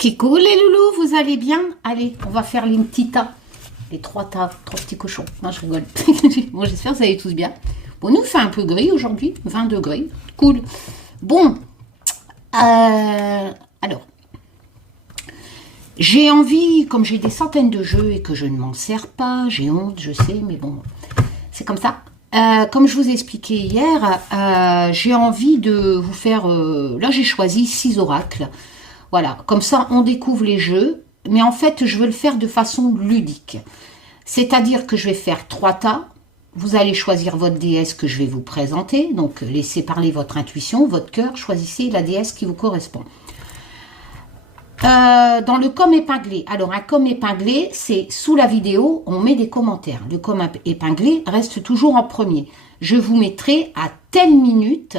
Kiko, les loulous, vous allez bien? Allez, on va faire les petits tas. Les trois petits cochons. Non, je rigole. Bon, j'espère que vous allez tous bien. Bon, nous, il fait un peu gris aujourd'hui. 20 degrés. Cool. Bon. Alors. J'ai envie, comme j'ai des centaines de jeux et que je ne m'en sers pas, j'ai honte, je sais, mais bon, c'est comme ça. Comme je vous ai expliqué hier, j'ai envie de vous faire... là, j'ai choisi 6 oracles. Voilà, comme ça, on découvre les jeux. Mais en fait, je veux le faire de façon ludique. C'est-à-dire que je vais faire 3 tas. Vous allez choisir votre déesse que je vais vous présenter. Donc, laissez parler votre intuition, votre cœur. Choisissez la déesse qui vous correspond. Dans le com épinglé. Alors, un com épinglé, c'est sous la vidéo, on met des commentaires. Le com épinglé reste toujours en premier. Je vous mettrai à telle minute,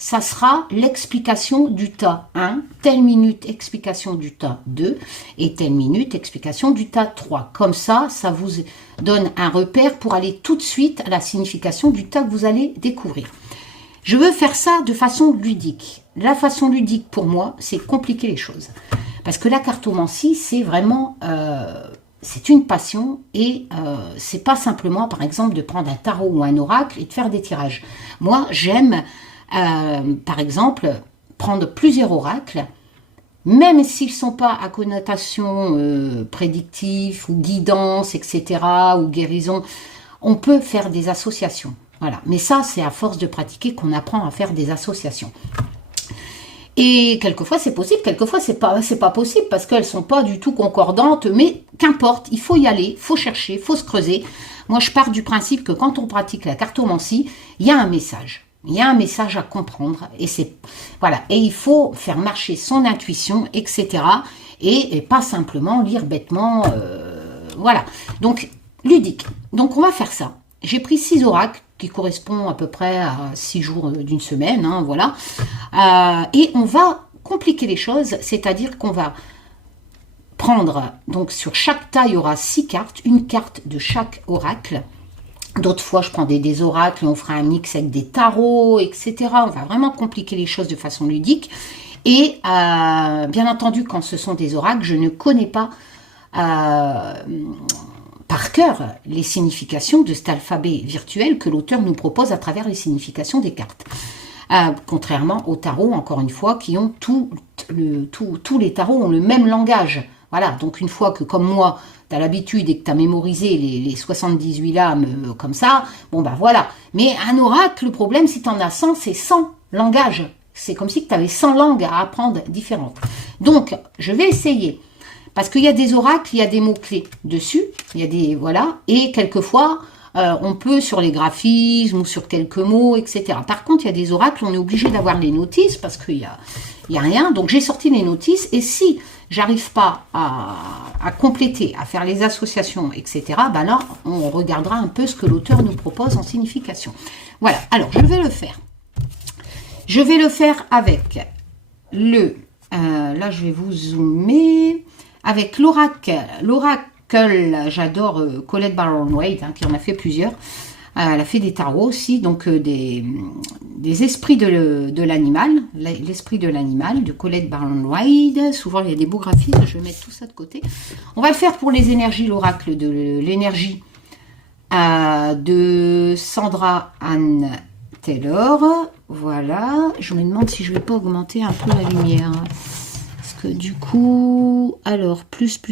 ça sera l'explication du tas 1, telle minute explication du tas 2 et telle minute explication du tas 3. Comme ça, ça vous donne un repère pour aller tout de suite à la signification du tas que vous allez découvrir. Je veux faire ça de façon ludique. La façon ludique pour moi, c'est compliquer les choses. Parce que la cartomancie, c'est vraiment, c'est une passion et c'est pas simplement, par exemple, de prendre un tarot ou un oracle et de faire des tirages. Moi, j'aime, par exemple, prendre plusieurs oracles, même s'ils ne sont pas à connotation prédictive ou guidance, etc., ou guérison, on peut faire des associations. Voilà. Mais ça, c'est à force de pratiquer qu'on apprend à faire des associations. Et quelquefois c'est possible, quelquefois c'est pas possible parce qu'elles sont pas du tout concordantes, mais qu'importe, il faut y aller, il faut chercher, il faut se creuser. Moi je pars du principe que quand on pratique la cartomancie, il y a un message. Il y a un message à comprendre et c'est voilà, et il faut faire marcher son intuition, etc. Et pas simplement lire bêtement, voilà. Donc ludique. Donc on va faire ça. J'ai pris 6 oracles qui correspondent à peu près à 6 jours d'une semaine, hein, voilà. Et on va compliquer les choses, c'est-à-dire qu'on va prendre, donc sur chaque tas, il y aura 6 cartes, une carte de chaque oracle. D'autres fois, je prends des oracles et on fera un mix avec des tarots, etc. On va vraiment compliquer les choses de façon ludique. Et bien entendu, quand ce sont des oracles, je ne connais pas... par cœur les significations de cet alphabet virtuel que l'auteur nous propose à travers les significations des cartes. Contrairement aux tarots, encore une fois, qui ont tous les tarots ont le même langage. Voilà, donc une fois que, comme moi, tu as l'habitude et que tu as mémorisé les 78 lames comme ça, bon ben voilà. Mais un oracle, le problème, si tu en as 100, c'est 100 langages. C'est comme si tu avais 100 langues à apprendre différentes. Donc, je vais essayer. Parce qu'il y a des oracles, il y a des mots-clés dessus, il y a des, voilà, et quelquefois, on peut sur les graphismes ou sur quelques mots, etc. Par contre, il y a des oracles, on est obligé d'avoir les notices parce qu'il y a rien. Donc, j'ai sorti les notices et si j'arrive pas à compléter, à faire les associations, etc., ben là, on regardera un peu ce que l'auteur nous propose en signification. Voilà, alors, je vais le faire. Je vais le faire avec le... là, je vais vous zoomer... Avec l'oracle, j'adore Colette Baron-Wade, hein, qui en a fait plusieurs. Elle a fait des tarots aussi, donc des esprits de l'animal, l'esprit de l'animal, de Colette Baron-Wade. Souvent, il y a des beaux graphismes, je vais mettre tout ça de côté. On va le faire pour les énergies, l'oracle de l'énergie de Sandra Anne Taylor. Voilà, je me demande si je ne vais pas augmenter un peu la lumière. Que du coup, alors, plus, bah,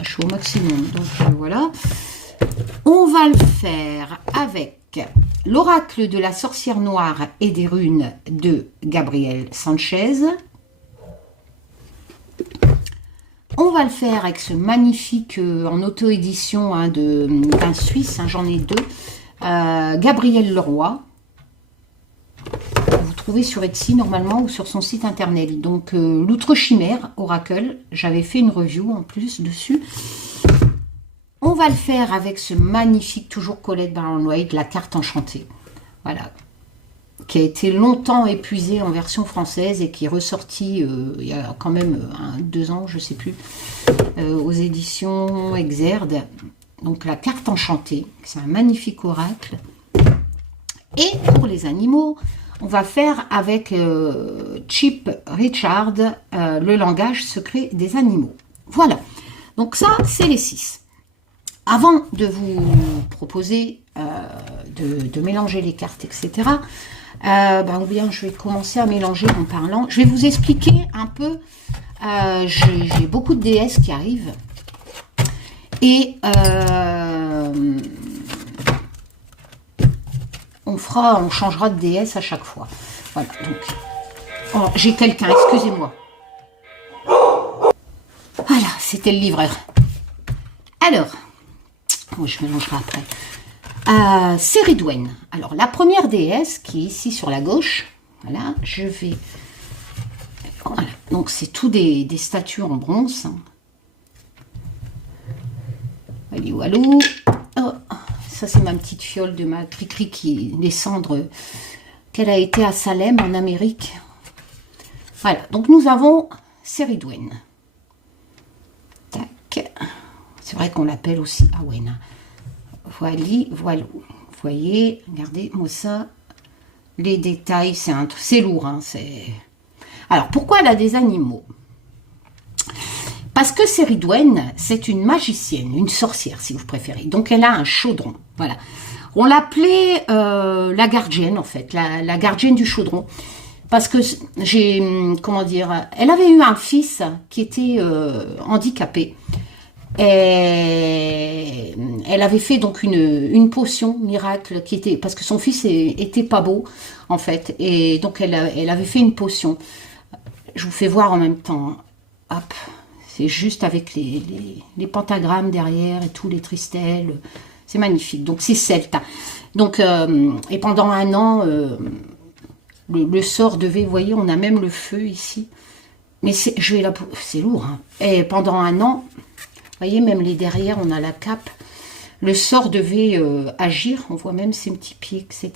je suis au maximum, donc voilà. On va le faire avec l'oracle de la sorcière noire et des runes de Gabriel Sanchez. On va le faire avec ce magnifique, en auto-édition hein, d'un Suisse, hein, j'en ai 2, Gabriel Leroy. Vous trouvez sur Etsy normalement ou sur son site internet. Donc l'outre chimère Oracle, j'avais fait une review en plus dessus. On va le faire avec ce magnifique, toujours Colette Baron-Wade, la carte enchantée. Voilà, qui a été longtemps épuisée en version française et qui est ressortie il y a quand même 2 ans, je ne sais plus, aux éditions Exerd. Donc la carte enchantée, c'est un magnifique oracle. Et pour les animaux, on va faire avec Chip Richard, le langage secret des animaux. Voilà, donc ça, c'est les 6. Avant de vous proposer de mélanger les cartes, etc., ou bien je vais commencer à mélanger en parlant. Je vais vous expliquer un peu, j'ai beaucoup de déesses qui arrivent, et on changera de déesse à chaque fois. Voilà, donc, oh, j'ai quelqu'un, excusez-moi. Voilà, c'était le livreur. Alors, je mélangerai après. Ceridwen. Alors, la première déesse qui est ici sur la gauche. Voilà, je vais... Voilà, donc c'est tout des statues en bronze. Allez, walou. Oh, ça, c'est ma petite fiole de ma Cricri qui les cendres qu'elle a été à Salem, en Amérique. Voilà, donc nous avons Ceridwen. Tac. C'est vrai qu'on l'appelle aussi Awen. Voilà. Vous voyez, regardez-moi ça. Les détails, c'est lourd. Hein, alors, pourquoi elle a des animaux? Parce que Ceridwen, c'est une magicienne, une sorcière, si vous préférez. Donc, elle a un chaudron. Voilà. On l'appelait la gardienne, en fait. La gardienne du chaudron. Parce que comment dire, elle avait eu un fils qui était handicapé. Et elle avait fait donc une potion miracle qui était, parce que son fils était pas beau en fait, et donc elle avait fait une potion. Je vous fais voir en même temps. Hop, c'est juste avec les pentagrammes derrière et tous les tristelles. C'est magnifique. Donc c'est celte. Donc et pendant un an, le sort devait, vous voyez, on a même le feu ici. Mais c'est lourd. Hein. Et pendant un an. Vous voyez, même les derrière, on a la cape. Le sort devait agir. On voit même ses petits pieds, etc.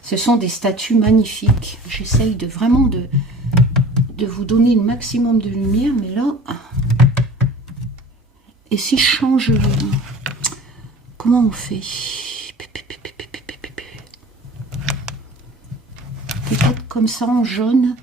Ce sont des statues magnifiques. J'essaye vraiment de vous donner le maximum de lumière. Mais là... Et si je change... Comment on fait? Peut-être comme ça, en jaune.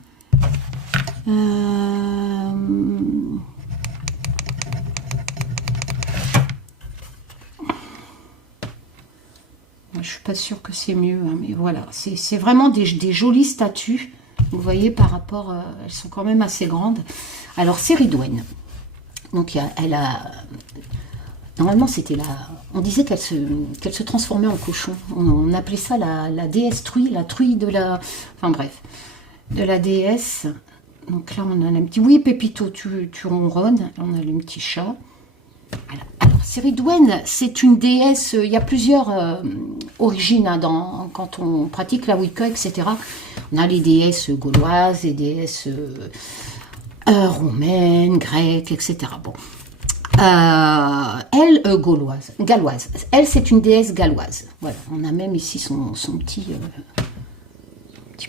Je suis pas sûre que c'est mieux, hein, mais voilà, c'est vraiment des jolies statues. Vous voyez, par rapport, elles sont quand même assez grandes. Alors, Ceridwen. Donc, elle a... Normalement, c'était on disait qu'elle se transformait en cochon. On appelait ça la déesse truie, la truie de la... Enfin, bref, de la déesse. Donc là, on a un petit... Oui, Pépito, tu ronronnes. Là, on a le petit chat. Voilà. Alors, Ceridwen, c'est une déesse, il y a plusieurs origines hein, quand on pratique la Wicca, etc. On a les déesses gauloises, les déesses roumaines, grecques, etc. Bon. Elle, galloise. Elle, c'est une déesse galloise. Voilà, on a même ici son petit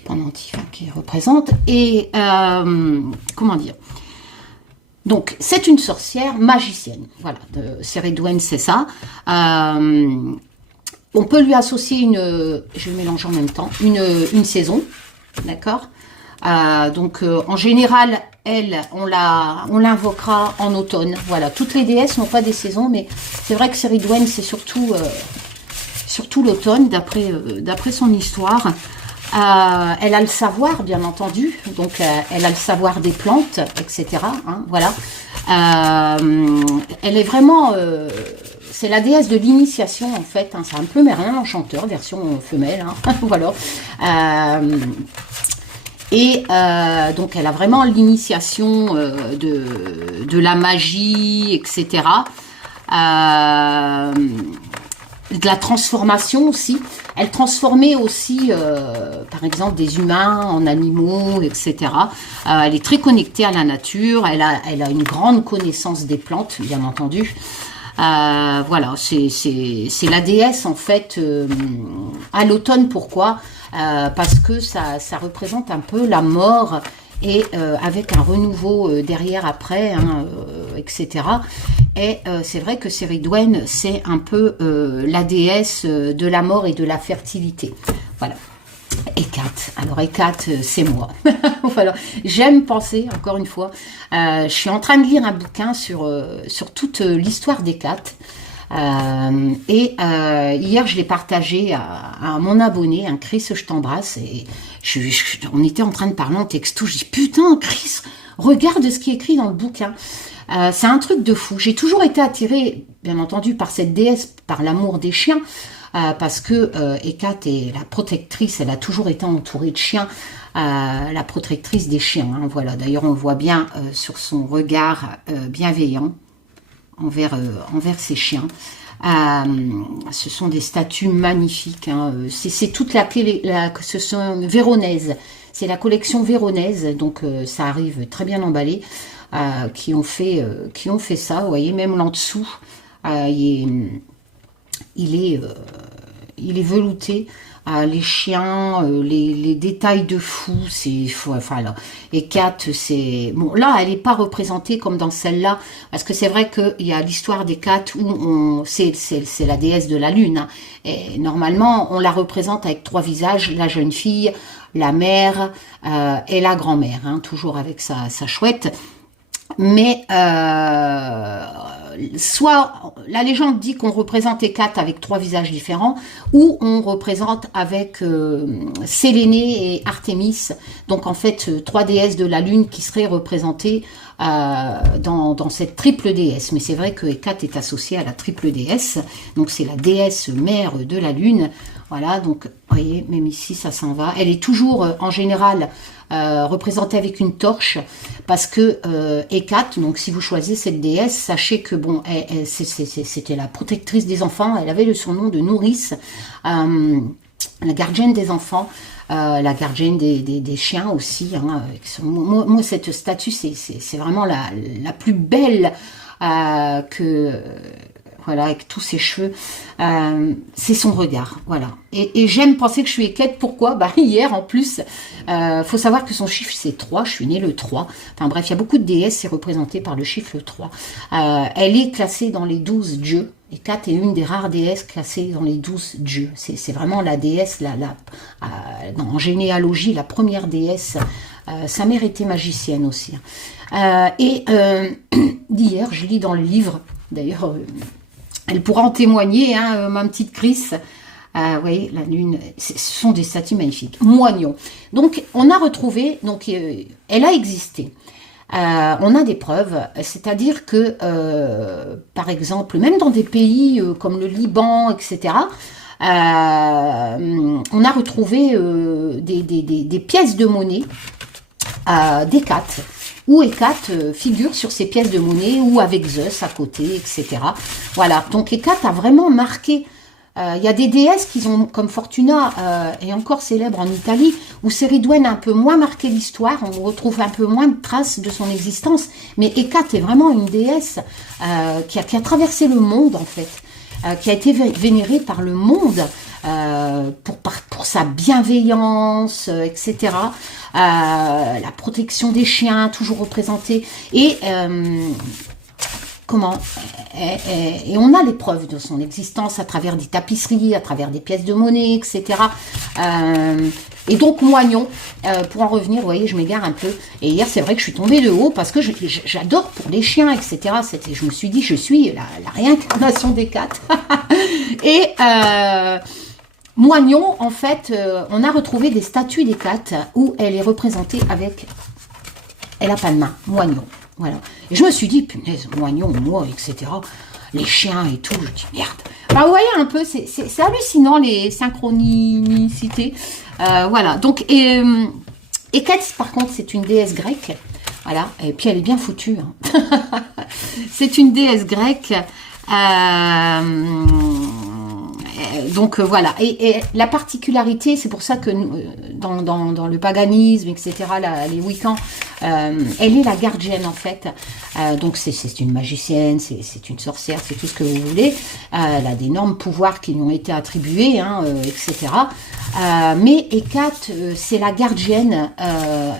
pendentif hein, qui représente. Et, comment dire? Donc, c'est une sorcière magicienne. Voilà, Ceridwen, c'est ça. On peut lui associer je vais mélanger en même temps, une saison, d'accord. Donc, en général, elle, on l'invoquera en automne. Voilà, toutes les déesses n'ont pas des saisons, mais c'est vrai que Ceridwen, c'est surtout l'automne, d'après son histoire. Elle a le savoir, bien entendu, donc elle a le savoir des plantes, etc. Hein, voilà. Elle est vraiment... c'est la déesse de l'initiation, en fait. Hein, c'est un peu Merlin l'Enchanteur, version femelle. Hein, voilà. Donc, elle a vraiment l'initiation de la magie, etc. De la transformation aussi. Elle transformait aussi, par exemple, des humains en animaux, etc. Elle est très connectée à la nature. Elle a une grande connaissance des plantes, bien entendu. Voilà, c'est la déesse, en fait, à l'automne. Pourquoi? Parce que ça représente un peu la mort et avec un renouveau derrière après, hein, etc. Et c'est vrai que Ceridwen, c'est un peu la déesse de la mort et de la fertilité. Voilà. Hécate. Alors Hécate, c'est moi. Voilà. J'aime penser, encore une fois, je suis en train de lire un bouquin sur toute l'histoire d'Hécate. Hier, je l'ai partagé à mon abonné, un Chris, je t'embrasse. Et on était en train de parler en texto. Je dis, putain, Chris, regarde ce qui est écrit dans le bouquin. C'est un truc de fou. J'ai toujours été attirée, bien entendu, par cette déesse, par l'amour des chiens. Parce que Hécate est la protectrice, elle a toujours été entourée de chiens, la protectrice des chiens. Hein, voilà. D'ailleurs, on le voit bien sur son regard bienveillant envers ces chiens. Ce sont des statues magnifiques. Hein, c'est toute ce sont véronaises. C'est la collection véronaise, donc ça arrive très bien emballé. Qui ont fait ça. Vous voyez, même là en dessous, il est velouté. Les chiens, les détails de fou, enfin là. Hécate, c'est bon. Là, elle n'est pas représentée comme dans celle-là, parce que c'est vrai qu'il y a l'histoire d'Hécate où c'est la déesse de la lune. Hein, et normalement, on la représente avec 3 visages: la jeune fille, la mère et la grand-mère, hein, toujours avec sa chouette. Mais soit la légende dit qu'on représente Hécate avec 3 visages différents, ou on représente avec Sélénée et Artémis, donc en fait 3 déesses de la lune qui seraient représentées dans cette triple déesse. Mais c'est vrai que Hécate est associée à la triple déesse, donc c'est la déesse mère de la lune. Voilà, donc vous voyez, même ici ça s'en va. Elle est toujours en général représentée avec une torche, parce que Hécate, donc si vous choisissez cette déesse, sachez que bon, c'était la protectrice des enfants. Elle avait le surnom de nourrice, la gardienne des enfants, la gardienne des chiens aussi. Hein. Moi, cette statue, c'est vraiment la plus belle voilà, avec tous ses cheveux, c'est son regard, voilà. Et j'aime penser que je suis Hécate. Pourquoi? Bah, hier, en plus, faut savoir que son chiffre, c'est 3, je suis née le 3. Enfin bref, il y a beaucoup de déesses, c'est représenté par le chiffre 3. Elle est classée dans les 12 dieux. Hécate est une des rares déesses classées dans les 12 dieux. C'est vraiment la déesse, en généalogie, la première déesse. Sa mère était magicienne aussi. D'hier, je lis dans le livre, d'ailleurs... elle pourra en témoigner, hein, ma petite Chris. Vous voyez, la lune, ce sont des statues magnifiques. Moignon. Donc, on a retrouvé, donc, elle a existé. On a des preuves, c'est-à-dire que, par exemple, même dans des pays comme le Liban, etc., on a retrouvé des pièces de monnaie d'Hécate, où Hécate figure sur ces pièces de monnaie, ou avec Zeus à côté, etc. Voilà, donc Hécate a vraiment marqué. Il y a des déesses qui ont, comme Fortuna, est encore célèbre en Italie, où Céridwen a un peu moins marqué l'histoire, on retrouve un peu moins de traces de son existence, mais Hécate est vraiment une déesse qui a traversé le monde, en fait, qui a été vénérée par le monde, pour sa bienveillance, etc. La protection des chiens, toujours représentée. Et et on a les preuves de son existence à travers des tapisseries, à travers des pièces de monnaie, etc. Et donc Moignon, pour en revenir, vous voyez, je m'égare un peu. Et hier, c'est vrai que je suis tombée de haut parce que j'adore pour les chiens, etc. Je me suis dit, je suis la réincarnation d'Hécate. Et Moignon, en fait, on a retrouvé des statues d'Hécate où elle est représentée avec... Elle n'a pas de main, Moignon. Voilà. Et je me suis dit, punaise, Moignon, moi, etc. Les chiens et tout, je dis merde. Enfin, vous voyez un peu, c'est hallucinant les synchronicités. Voilà. Donc, Hécate, par contre, c'est une déesse grecque. Voilà. Et puis, elle est bien foutue. Hein. C'est une déesse grecque. Donc voilà, et la particularité, c'est pour ça que dans le paganisme, etc., les Wiccans, elle est la gardienne en fait. Donc c'est une magicienne, c'est une sorcière, c'est tout ce que vous voulez. Elle a d'énormes pouvoirs qui lui ont été attribués, hein, etc. Mais Hécate, c'est la gardienne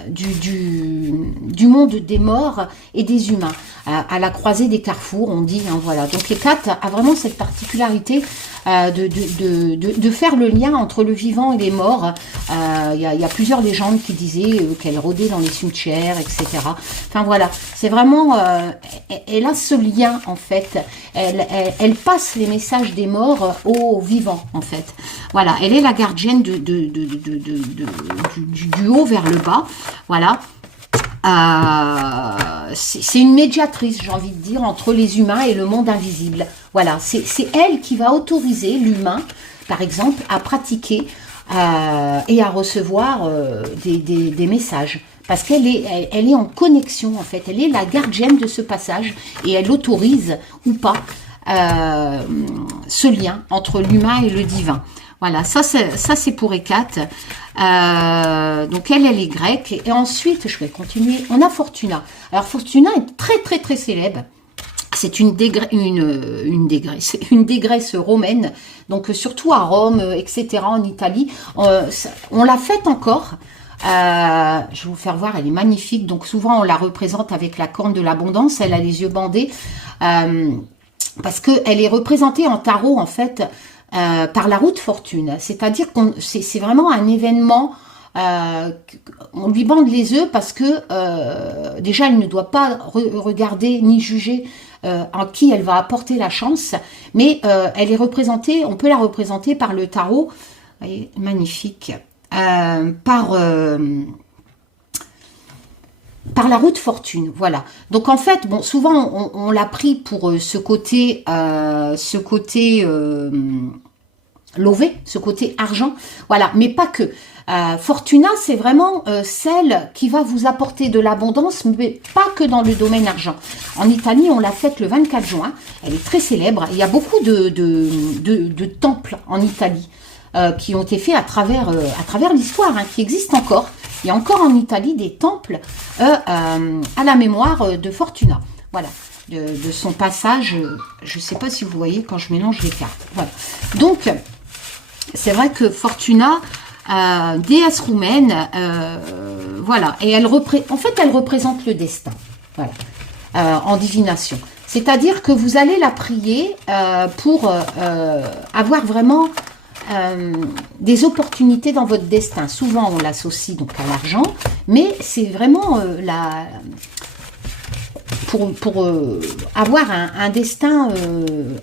du monde des morts et des humains. À la croisée des carrefours, on dit, hein, voilà. Donc Hécate a vraiment cette particularité de faire le lien entre le vivant et les morts. Il y a plusieurs légendes qui disaient qu'elle rôdait dans les cimetières, etc. Enfin voilà, c'est vraiment... elle a ce lien, en fait. Elle passe les messages des morts aux vivants, en fait. Voilà, elle est la gardienne du haut vers le bas. Voilà. C'est une médiatrice, j'ai envie de dire, entre les humains et le monde invisible. Voilà, c'est elle qui va autoriser l'humain, par exemple, à pratiquer et à recevoir des messages. Parce qu'elle elle est en connexion, en fait. Elle est la gardienne de ce passage et elle autorise ou pas ce lien entre l'humain et le divin. Voilà, ça c'est pour Hécate. Donc elle est grecque. Et ensuite, je vais continuer. On a Fortuna. Alors Fortuna est très célèbre. C'est une dégresse romaine. Donc surtout à Rome, etc., en Italie. On la fête encore. Je vais vous faire voir, elle est magnifique. Donc souvent on la représente avec la corne de l'abondance. Elle a les yeux bandés. Parce qu'elle est représentée en tarot, en fait, par la roue de fortune. C'est-à-dire que c'est vraiment un événement, on lui bande les œufs parce que déjà elle ne doit pas regarder ni juger en qui elle va apporter la chance, mais elle est représentée, on peut la représenter par le tarot, vous voyez, magnifique, par la roue de fortune, voilà. Donc en fait, bon, souvent on l'a pris pour ce côté lové, ce côté argent, voilà, mais pas que. Fortuna, c'est vraiment celle qui va vous apporter de l'abondance, mais pas que dans le domaine argent. En Italie, on la fête le 24 juin, elle est très célèbre. Il y a beaucoup de temples en Italie qui ont été faits à travers l'histoire, hein, qui existent encore. Il y a encore en Italie des temples à la mémoire de Fortuna. Voilà, de son passage. Je ne sais pas si vous voyez quand je mélange les cartes. Voilà. Donc, c'est vrai que Fortuna, déesse roumaine, voilà. Et elle représente le destin. Voilà. En divination. C'est-à-dire que vous allez la prier pour avoir vraiment... des opportunités dans votre destin. Souvent, on l'associe donc à l'argent, mais c'est vraiment pour avoir un destin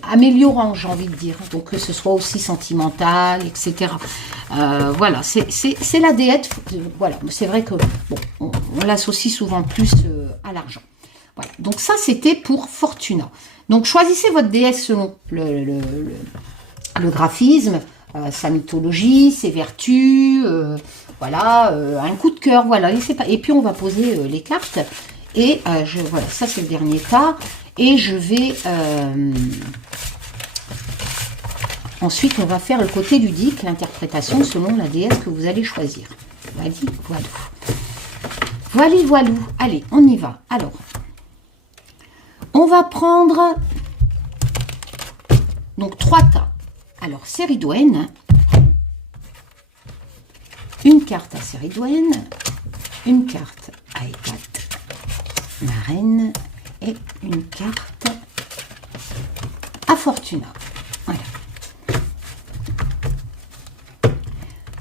améliorant, j'ai envie de dire. Donc, que ce soit aussi sentimental, etc. Voilà, c'est la déesse. Voilà, c'est vrai que bon, on l'associe souvent plus à l'argent. Voilà. Donc, ça, c'était pour Fortuna. Donc, choisissez votre déesse selon le graphisme, sa mythologie, ses vertus, voilà, un coup de cœur, voilà, et puis on va poser les cartes, et voilà, ça c'est le dernier tas, et je vais, ensuite on va faire le côté ludique, l'interprétation selon la déesse que vous allez choisir. Voilà. Allez, on y va. Alors, on va prendre, donc 3 tas. Alors, Céridwen, une carte à Céridwen, une carte à Hécate, ma reine, et une carte à Fortuna. Voilà.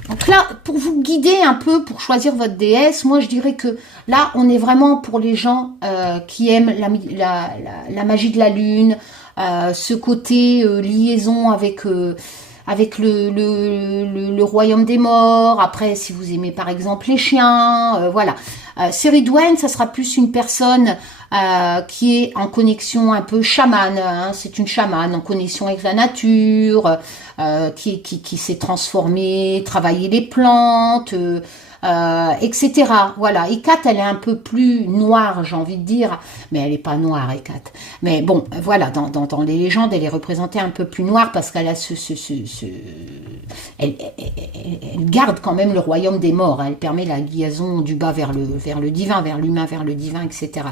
Donc là, pour vous guider un peu, pour choisir votre déesse, moi je dirais que là, on est vraiment pour les gens qui aiment la magie de la lune, ce côté liaison avec le royaume des morts. Après, si vous aimez par exemple les chiens, voilà. Céridwen, ça sera plus une personne qui est en connexion un peu chamane, hein. C'est une chamane en connexion avec la nature, qui s'est transformée, travailler les plantes, etc. Voilà, Hécate, elle est un peu plus noire, j'ai envie de dire, mais elle n'est pas noire, Hécate. Mais bon, voilà, dans les légendes, elle est représentée un peu plus noire parce qu'elle a elle garde quand même le royaume des morts. Hein. Elle permet la liaison du bas vers le divin, vers l'humain, vers le divin, etc.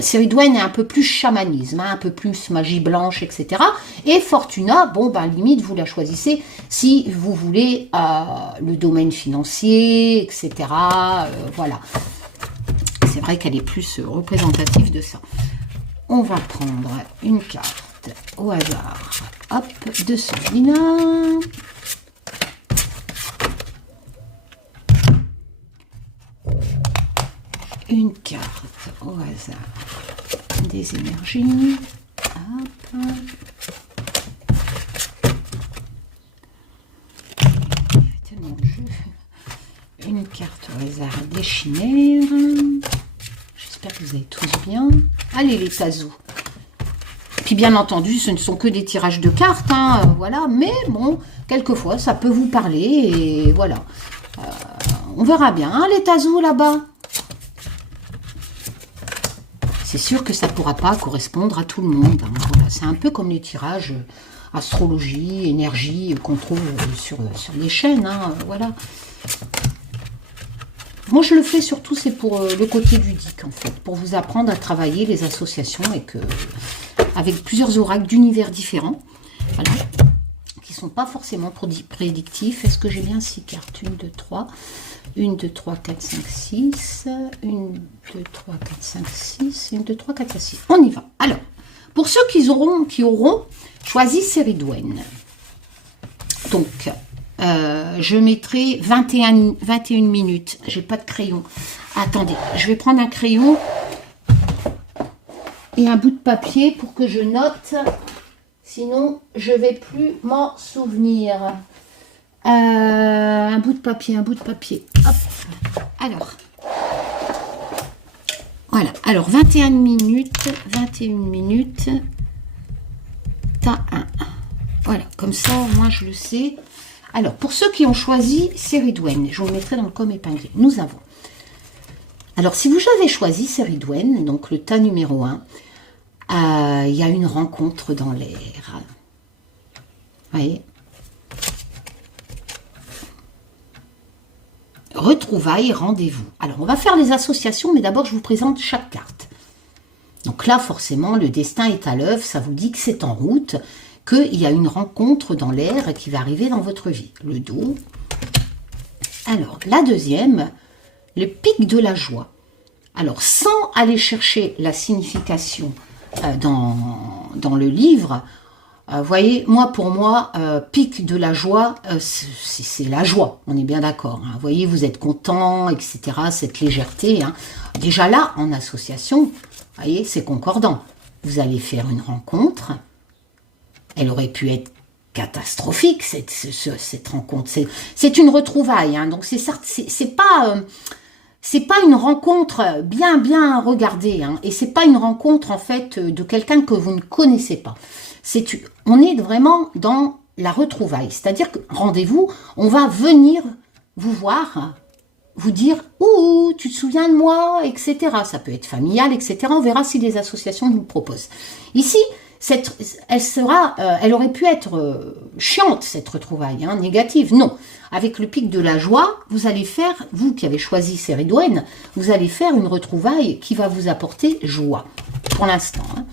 Céridwen est un peu plus chamanisme, hein, un peu plus magie blanche, etc. Et Fortuna, bon, ben, limite, vous la choisissez si vous voulez le domaine financier, etc. Voilà. C'est vrai qu'elle est plus représentative de ça. On va prendre une carte au hasard. Hop, de celui-là. Une carte au hasard des énergies. Hop. Tellement de jeux. Une carte au hasard des chimères. J'espère que vous allez tous bien. Allez les tazous. Puis bien entendu, ce ne sont que des tirages de cartes, hein, voilà. Mais bon, quelquefois, ça peut vous parler et voilà. On verra bien, hein, les tazous là-bas. C'est sûr que ça ne pourra pas correspondre à tout le monde. Hein, voilà. C'est un peu comme les tirages astrologie, énergie qu'on trouve sur les chaînes, hein, voilà. Moi, je le fais surtout, c'est pour le côté ludique, en fait, pour vous apprendre à travailler les associations avec plusieurs oracles d'univers différents, voilà, qui ne sont pas forcément prédictifs. Est-ce que j'ai bien 6 cartes? 1, 2, 3, 1, 2, 3, 4, 5, 6, 1, 2, 3, 4, 5, 6, 1, 2, 3, 4, 5, 6. On y va. Alors, pour ceux qui auront choisi Céridwen, donc, je mettrai 21 minutes. J'ai pas de crayon. Attendez, je vais prendre un crayon et un bout de papier pour que je note. Sinon, je vais plus m'en souvenir. Un bout de papier, Hop. Alors. Voilà. Alors, 21 minutes. T'as un. Voilà. Comme ça, moi, je le sais. Alors, pour ceux qui ont choisi Céridwen, je vous le mettrai dans le com épinglé. Nous avons. Alors, si vous avez choisi Céridwen, donc le tas numéro 1, il y a une rencontre dans l'air. Vous voyez? Retrouvailles, rendez-vous. Alors, on va faire les associations, mais d'abord, je vous présente chaque carte. Donc là, forcément, le destin est à l'œuvre. Ça vous dit que c'est en route, qu'il y a une rencontre dans l'air qui va arriver dans votre vie. Le dos. Alors, la deuxième, le pic de la joie. Alors, sans aller chercher la signification dans le livre, voyez, pour moi, pic de la joie, c'est la joie, on est bien d'accord. Hein. Vous voyez, vous êtes content, etc., cette légèreté. Hein. Déjà là, en association, vous voyez, c'est concordant. Vous allez faire une rencontre. Elle aurait pu être catastrophique, cette rencontre. C'est une retrouvaille, hein, donc c'est pas une rencontre bien regardée, hein, et c'est pas une rencontre en fait de quelqu'un que vous ne connaissez pas. On est vraiment dans la retrouvaille, c'est-à-dire que rendez-vous, on va venir vous voir, vous dire « Ouh, tu te souviens de moi ?» etc. Ça peut être familial, etc. On verra si les associations nous le proposent. Ici, elle aurait pu être chiante, cette retrouvaille, hein, négative. Non. Avec le pic de la joie, vous allez faire, vous qui avez choisi Céridwen, vous allez faire une retrouvaille qui va vous apporter joie, pour l'instant. Hein.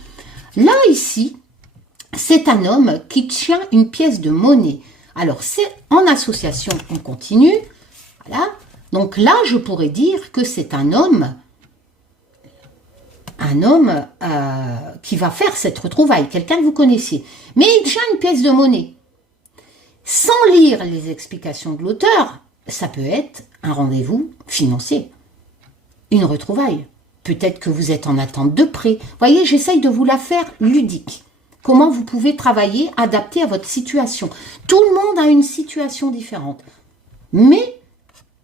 Là, ici, c'est un homme qui tient une pièce de monnaie. Alors, c'est en association, on continue. Voilà. Donc là, je pourrais dire que c'est un homme qui va faire cette retrouvaille, quelqu'un que vous connaissiez. Mais il tient une pièce de monnaie. Sans lire les explications de l'auteur, ça peut être un rendez-vous financier, une retrouvaille. Peut-être que vous êtes en attente de prêt. Vous voyez, j'essaye de vous la faire ludique. Comment vous pouvez travailler, adapter à votre situation. Tout le monde a une situation différente. Mais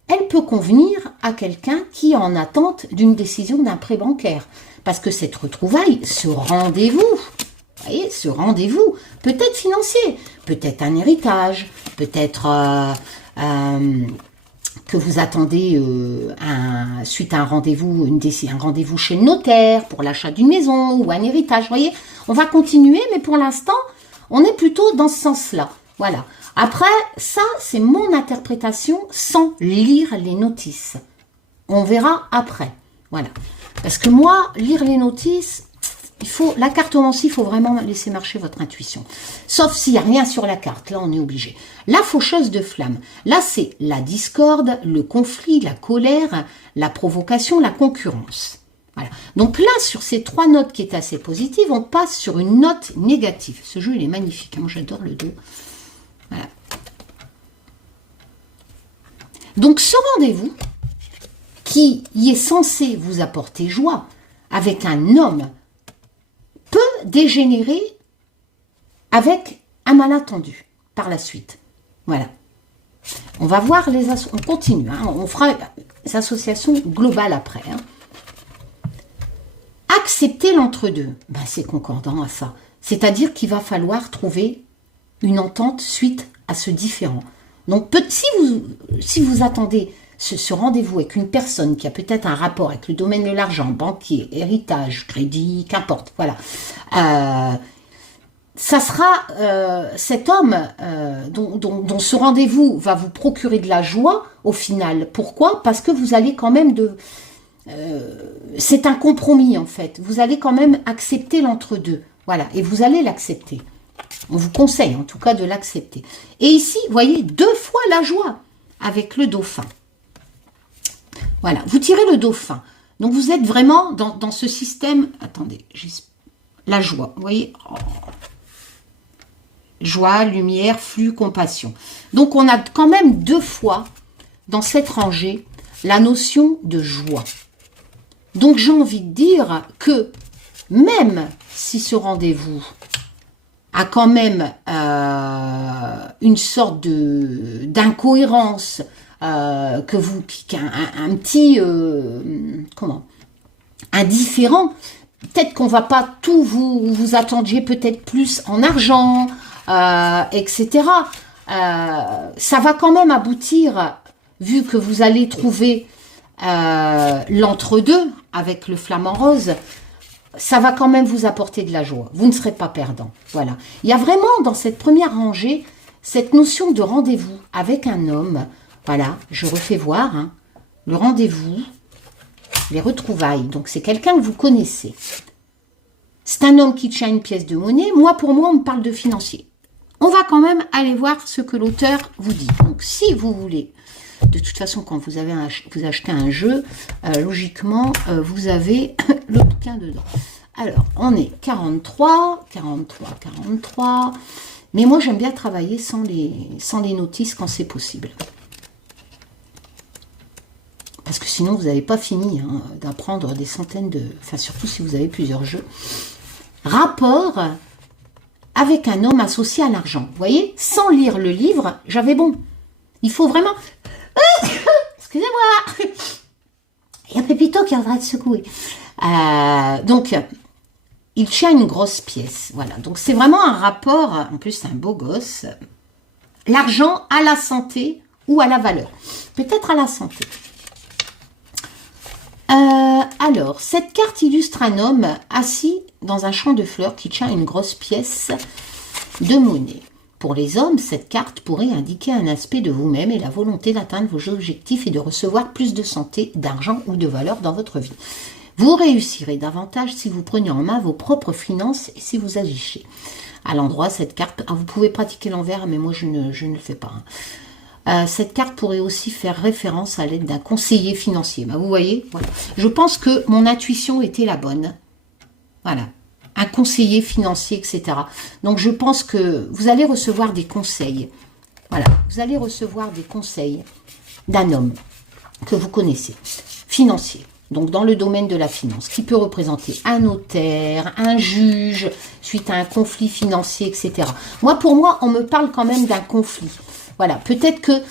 elle peut convenir à quelqu'un qui est en attente d'une décision d'un prêt bancaire. Parce que cette retrouvaille, ce rendez-vous, vous voyez, ce rendez-vous, peut-être financier, peut-être un héritage, peut-être que vous attendez suite à un rendez-vous, un rendez-vous chez le notaire pour l'achat d'une maison ou un héritage. Vous voyez, on va continuer, mais pour l'instant, on est plutôt dans ce sens-là. Voilà. Après, ça, c'est mon interprétation sans lire les notices. On verra après. Voilà. Parce que moi, lire les notices, la cartomancie, il faut vraiment laisser marcher votre intuition. Sauf s'il n'y a rien sur la carte. Là, on est obligé. La faucheuse de flammes. Là, c'est la discorde, le conflit, la colère, la provocation, la concurrence. Voilà. Donc là, sur ces 3 notes qui est assez positives, on passe sur une note négative. Ce jeu, il est magnifique. Moi, j'adore le dos. Voilà. Donc, ce rendez-vous qui est censé vous apporter joie avec un homme peut dégénérer avec un malentendu par la suite. Voilà. On va voir on continue, hein, on fera les associations globales après. Hein. Accepter l'entre-deux, ben, c'est concordant à ça. C'est-à-dire qu'il va falloir trouver une entente suite à ce différend. Donc, si vous attendez ce rendez-vous avec une personne qui a peut-être un rapport avec le domaine de l'argent, banquier, héritage, crédit, qu'importe, voilà. Ça sera cet homme dont ce rendez-vous va vous procurer de la joie au final. Pourquoi? Parce que vous allez quand même c'est un compromis en fait. Vous allez quand même accepter l'entre-deux. Voilà, et vous allez l'accepter. On vous conseille en tout cas de l'accepter. Et ici, vous voyez, 2 fois la joie avec le dauphin. Voilà, vous tirez le dauphin. Donc, vous êtes vraiment dans ce système... Attendez, la joie, vous voyez, oh. Joie, lumière, flux, compassion. Donc, on a quand même 2 fois dans cette rangée la notion de joie. Donc, j'ai envie de dire que même si ce rendez-vous a quand même une sorte d'incohérence, un petit indifférent, peut-être qu'on va pas tout vous attendiez peut-être plus en argent, etc. Ça va quand même aboutir, vu que vous allez trouver l'entre-deux avec le flamant rose, ça va quand même vous apporter de la joie. Vous ne serez pas perdant. Voilà. Il y a vraiment dans cette première rangée cette notion de rendez-vous avec un homme. Voilà, je refais voir. Hein, le rendez-vous, les retrouvailles. Donc, c'est quelqu'un que vous connaissez. C'est un homme qui tient une pièce de monnaie. Pour moi, on me parle de financier. On va quand même aller voir ce que l'auteur vous dit. Donc, si vous voulez... De toute façon, quand vous achetez un jeu, logiquement, vous avez le bouquin dedans. Alors, on est 43. Mais moi, j'aime bien travailler sans les notices quand c'est possible. Parce que sinon, vous n'avez pas fini hein, d'apprendre des centaines de... Enfin, surtout si vous avez plusieurs jeux. Rapport avec un homme associé à l'argent. Vous voyez, sans lire le livre, j'avais bon. Il faut vraiment... Excusez-moi. Il y a Pépito qui est en train de secouer. Donc, il tient une grosse pièce. Voilà. Donc, c'est vraiment un rapport. En plus, c'est un beau gosse. L'argent à la santé ou à la valeur. Peut-être à la santé. Alors, cette carte illustre un homme assis dans un champ de fleurs qui tient une grosse pièce de monnaie. Pour les hommes, cette carte pourrait indiquer un aspect de vous-même et la volonté d'atteindre vos objectifs et de recevoir plus de santé, d'argent ou de valeur dans votre vie. Vous réussirez davantage si vous prenez en main vos propres finances et si vous agissez. À l'endroit, cette carte, vous pouvez pratiquer l'envers, mais moi je ne le fais pas. Cette carte pourrait aussi faire référence à l'aide d'un conseiller financier. Vous voyez, voilà. Je pense que mon intuition était la bonne. Voilà. Un conseiller financier, etc. Donc, je pense que vous allez recevoir des conseils. Voilà, vous allez recevoir des conseils d'un homme que vous connaissez, financier. Donc, dans le domaine de la finance, qui peut représenter un notaire, un juge, suite à un conflit financier, etc. Pour moi, on me parle quand même d'un conflit. Voilà, peut-être que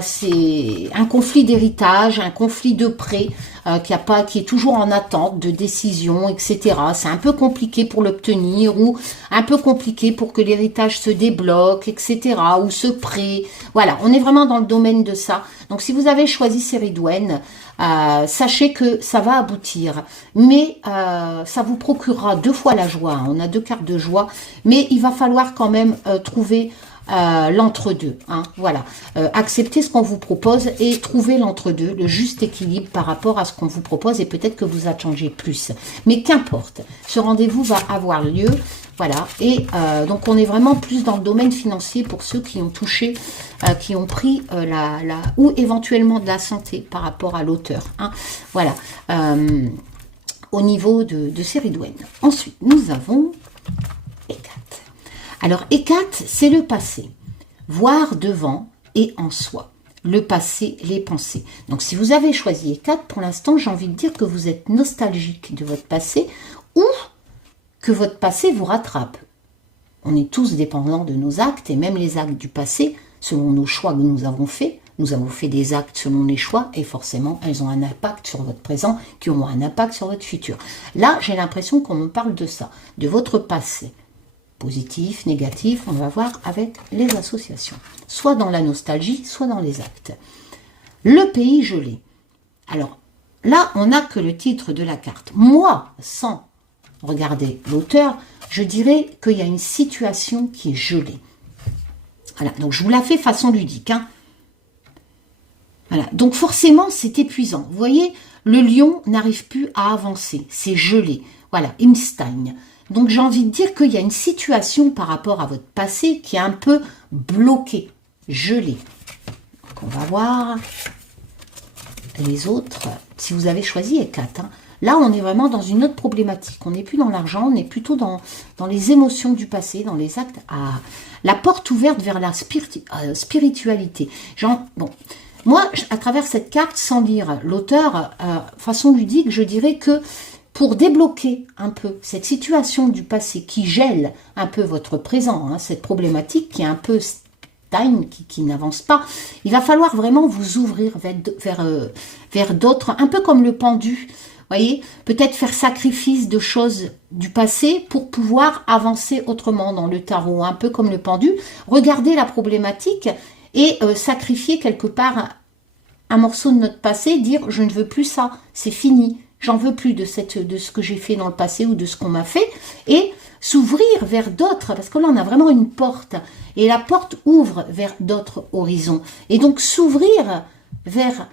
c'est un conflit d'héritage, un conflit de prêt qui est toujours en attente de décision, etc. C'est un peu compliqué pour l'obtenir ou un peu compliqué pour que l'héritage se débloque, etc. Ou ce prêt. Voilà, on est vraiment dans le domaine de ça. Donc, si vous avez choisi Céridwen, sachez que ça va aboutir. Mais ça vous procurera 2 fois la joie. On a 2 cartes de joie. Mais il va falloir quand même trouver l'entre-deux. Hein, voilà. Acceptez ce qu'on vous propose et trouvez l'entre-deux, le juste équilibre par rapport à ce qu'on vous propose et peut-être que vous attendez plus. Mais qu'importe, ce rendez-vous va avoir lieu. Voilà. Et donc, on est vraiment plus dans le domaine financier pour ceux qui ont touché, qui ont pris ou éventuellement de la santé par rapport à l'auteur. Hein, voilà. Au niveau de ces ridouanes. Ensuite, nous avons Hécate. Alors, Hécate, c'est le passé. Voir devant et en soi. Le passé, les pensées. Donc, si vous avez choisi Hécate, pour l'instant, j'ai envie de dire que vous êtes nostalgique de votre passé ou que votre passé vous rattrape. On est tous dépendants de nos actes et même les actes du passé, selon nos choix que nous avons faits. Nous avons fait des actes selon les choix et forcément, elles ont un impact sur votre présent qui auront un impact sur votre futur. Là, j'ai l'impression qu'on me parle de ça, de votre passé. Positif, négatif, on va voir avec les associations. Soit dans la nostalgie, soit dans les actes. Le pays gelé. Alors, là, on n'a que le titre de la carte. Moi, sans regarder l'auteur, je dirais qu'il y a une situation qui est gelée. Voilà, donc je vous la fais façon ludique. Hein. Voilà, donc forcément, c'est épuisant. Vous voyez, le lion n'arrive plus à avancer. C'est gelé. Voilà, il me stagne. Donc, j'ai envie de dire qu'il y a une situation par rapport à votre passé qui est un peu bloquée, gelée. Donc, on va voir les autres. Si vous avez choisi Hécate, hein. Là, on est vraiment dans une autre problématique. On n'est plus dans l'argent, on est plutôt dans les émotions du passé, dans les actes. Ah, la porte ouverte vers la spiritualité. Bon, moi, à travers cette carte, sans lire l'auteur, façon ludique, je dirais que pour débloquer un peu cette situation du passé qui gèle un peu votre présent, hein, cette problématique qui est un peu stagne, qui n'avance pas, il va falloir vraiment vous ouvrir vers d'autres, un peu comme le pendu. Voyez, peut-être faire sacrifice de choses du passé pour pouvoir avancer autrement dans le tarot, un peu comme le pendu. Regardez la problématique et sacrifier quelque part un morceau de notre passé, dire je ne veux plus ça, c'est fini, j'en veux plus de ce que j'ai fait dans le passé ou de ce qu'on m'a fait, et s'ouvrir vers d'autres, parce que là on a vraiment une porte, et la porte ouvre vers d'autres horizons, et donc s'ouvrir vers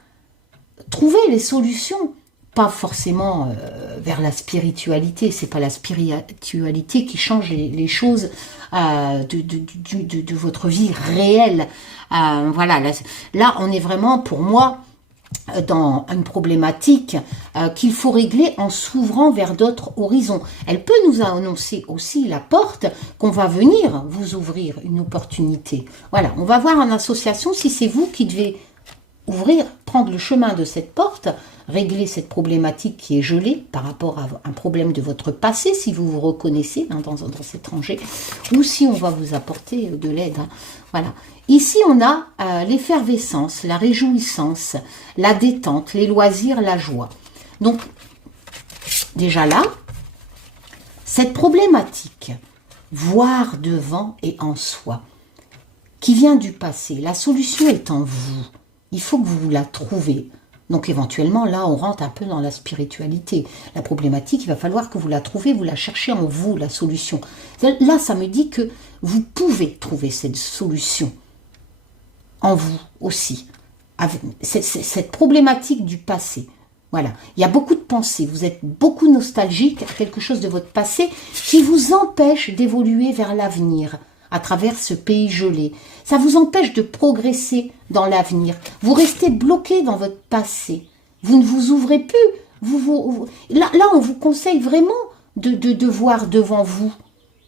trouver les solutions, pas forcément vers la spiritualité, c'est pas la spiritualité qui change les choses de votre vie réelle. Voilà, là on est vraiment pour moi dans une problématique qu'il faut régler en s'ouvrant vers d'autres horizons. Elle peut nous annoncer aussi la porte qu'on va venir vous ouvrir une opportunité. Voilà, on va voir en association si c'est vous qui devez ouvrir, prendre le chemin de cette porte, régler cette problématique qui est gelée par rapport à un problème de votre passé, si vous vous reconnaissez dans cet rangé, ou si on va vous apporter de l'aide. Hein. Voilà. Ici, on a l'effervescence, la réjouissance, la détente, les loisirs, la joie. Donc, déjà là, cette problématique, voir devant et en soi, qui vient du passé, la solution est en vous. Il faut que vous la trouvez. Donc éventuellement, là, on rentre un peu dans la spiritualité. La problématique, il va falloir que vous la trouvez, vous la cherchez en vous, la solution. Là, ça me dit que vous pouvez trouver cette solution en vous aussi. Cette problématique du passé. Voilà. Il y a beaucoup de pensées. Vous êtes beaucoup nostalgique, quelque chose de votre passé qui vous empêche d'évoluer vers l'avenir à travers ce pays gelé. Ça vous empêche de progresser dans l'avenir. Vous restez bloqué dans votre passé. Vous ne vous ouvrez plus. Là, on vous conseille vraiment de voir devant vous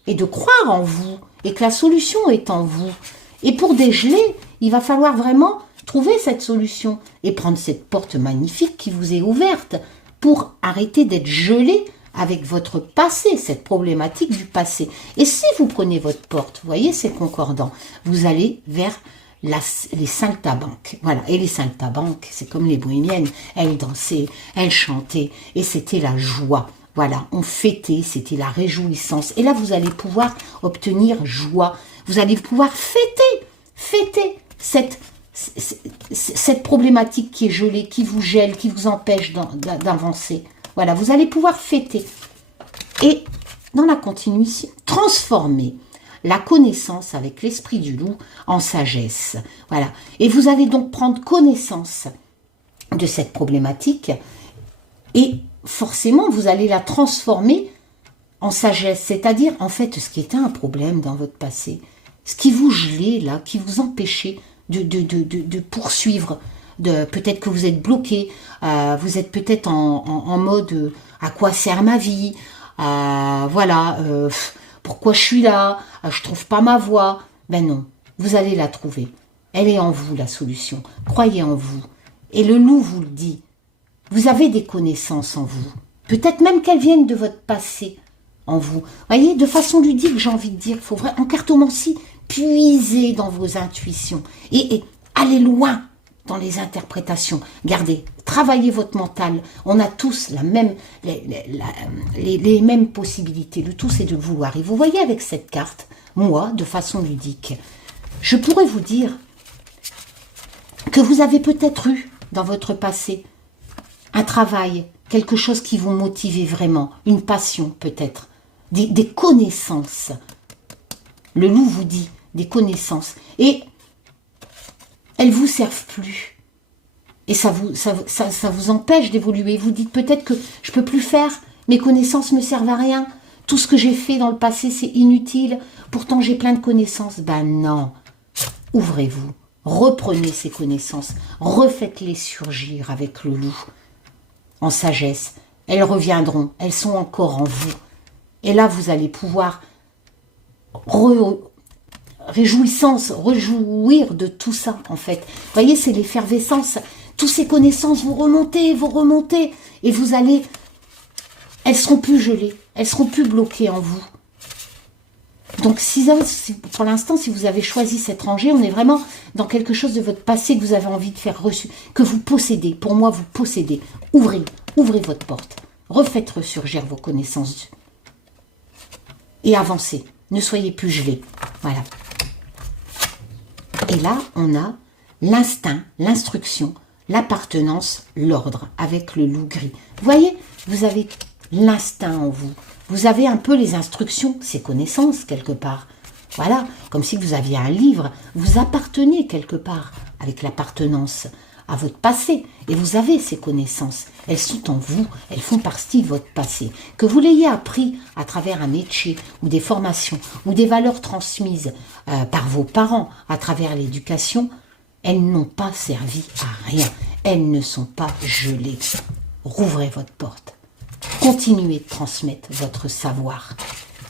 et de croire en vous et que la solution est en vous. Et pour dégeler, il va falloir vraiment trouver cette solution et prendre cette porte magnifique qui vous est ouverte pour arrêter d'être gelé avec votre passé, cette problématique du passé. Et si vous prenez votre porte, vous voyez, c'est concordant, vous allez vers les saltabanques. Voilà, et les saltabanques, c'est comme les bohémiennes, elles dansaient, elles chantaient, et c'était la joie. Voilà, on fêtait, c'était la réjouissance. Et là, vous allez pouvoir obtenir joie. Vous allez pouvoir fêter cette problématique qui est gelée, qui vous gèle, qui vous empêche d'avancer. Voilà, vous allez pouvoir fêter. Et dans la continuité, transformer. la connaissance avec l'esprit du loup en sagesse. Voilà. Et vous allez donc prendre connaissance de cette problématique et forcément, vous allez la transformer en sagesse. C'est-à-dire, en fait, ce qui était un problème dans votre passé, ce qui vous gelait là, qui vous empêchait de poursuivre, peut-être que vous êtes bloqué, vous êtes peut-être en mode à quoi sert ma vie, voilà, pourquoi je suis là, je trouve pas ma voie. Ben non, vous allez la trouver. Elle est en vous, la solution. Croyez en vous. Et le loup vous le dit. Vous avez des connaissances en vous. Peut-être même qu'elles viennent de votre passé en vous. Voyez, de façon ludique, j'ai envie de dire, il faut vraiment, en cartomancie, puiser dans vos intuitions et aller loin dans les interprétations. Gardez, travaillez votre mental. On a tous les mêmes possibilités. Le tout, c'est de le vouloir. Et vous voyez avec cette carte, moi, de façon ludique, je pourrais vous dire que vous avez peut-être eu dans votre passé un travail, quelque chose qui vous motivait vraiment, une passion peut-être, des connaissances. Le loup vous dit des connaissances et elles ne vous servent plus. Et ça vous empêche d'évoluer. Vous dites peut-être que je ne peux plus faire, mes connaissances ne me servent à rien. Tout ce que j'ai fait dans le passé, c'est inutile. Pourtant, j'ai plein de connaissances. Ben non, ouvrez-vous, reprenez ces connaissances, refaites-les surgir avec le loup. En sagesse, elles reviendront, elles sont encore en vous. Et là, vous allez pouvoir réjouir de tout ça, en fait. Vous voyez, c'est l'effervescence. Toutes ces connaissances, vous remontez, et vous allez... Elles seront plus gelées, elles seront plus bloquées en vous. Donc, pour l'instant, si vous avez choisi cette rangée, on est vraiment dans quelque chose de votre passé que vous avez envie de faire reçu, que vous possédez. Pour moi, vous possédez. Ouvrez votre porte. Refaites ressurgir vos connaissances. Et avancez. Ne soyez plus gelés. Voilà. Et là, on a l'instinct, l'instruction, l'appartenance, l'ordre, avec le loup gris. Vous voyez, vous avez l'instinct en vous. Vous avez un peu les instructions, ces connaissances, quelque part. Voilà, comme si vous aviez un livre, vous appartenez quelque part, avec l'appartenance à votre passé. Et vous avez ces connaissances, elles sont en vous, elles font partie de votre passé. Que vous l'ayez appris à travers un métier, ou des formations, ou des valeurs transmises par vos parents, à travers l'éducation, elles n'ont pas servi à rien. Elles ne sont pas gelées. Rouvrez votre porte. Continuez de transmettre votre savoir.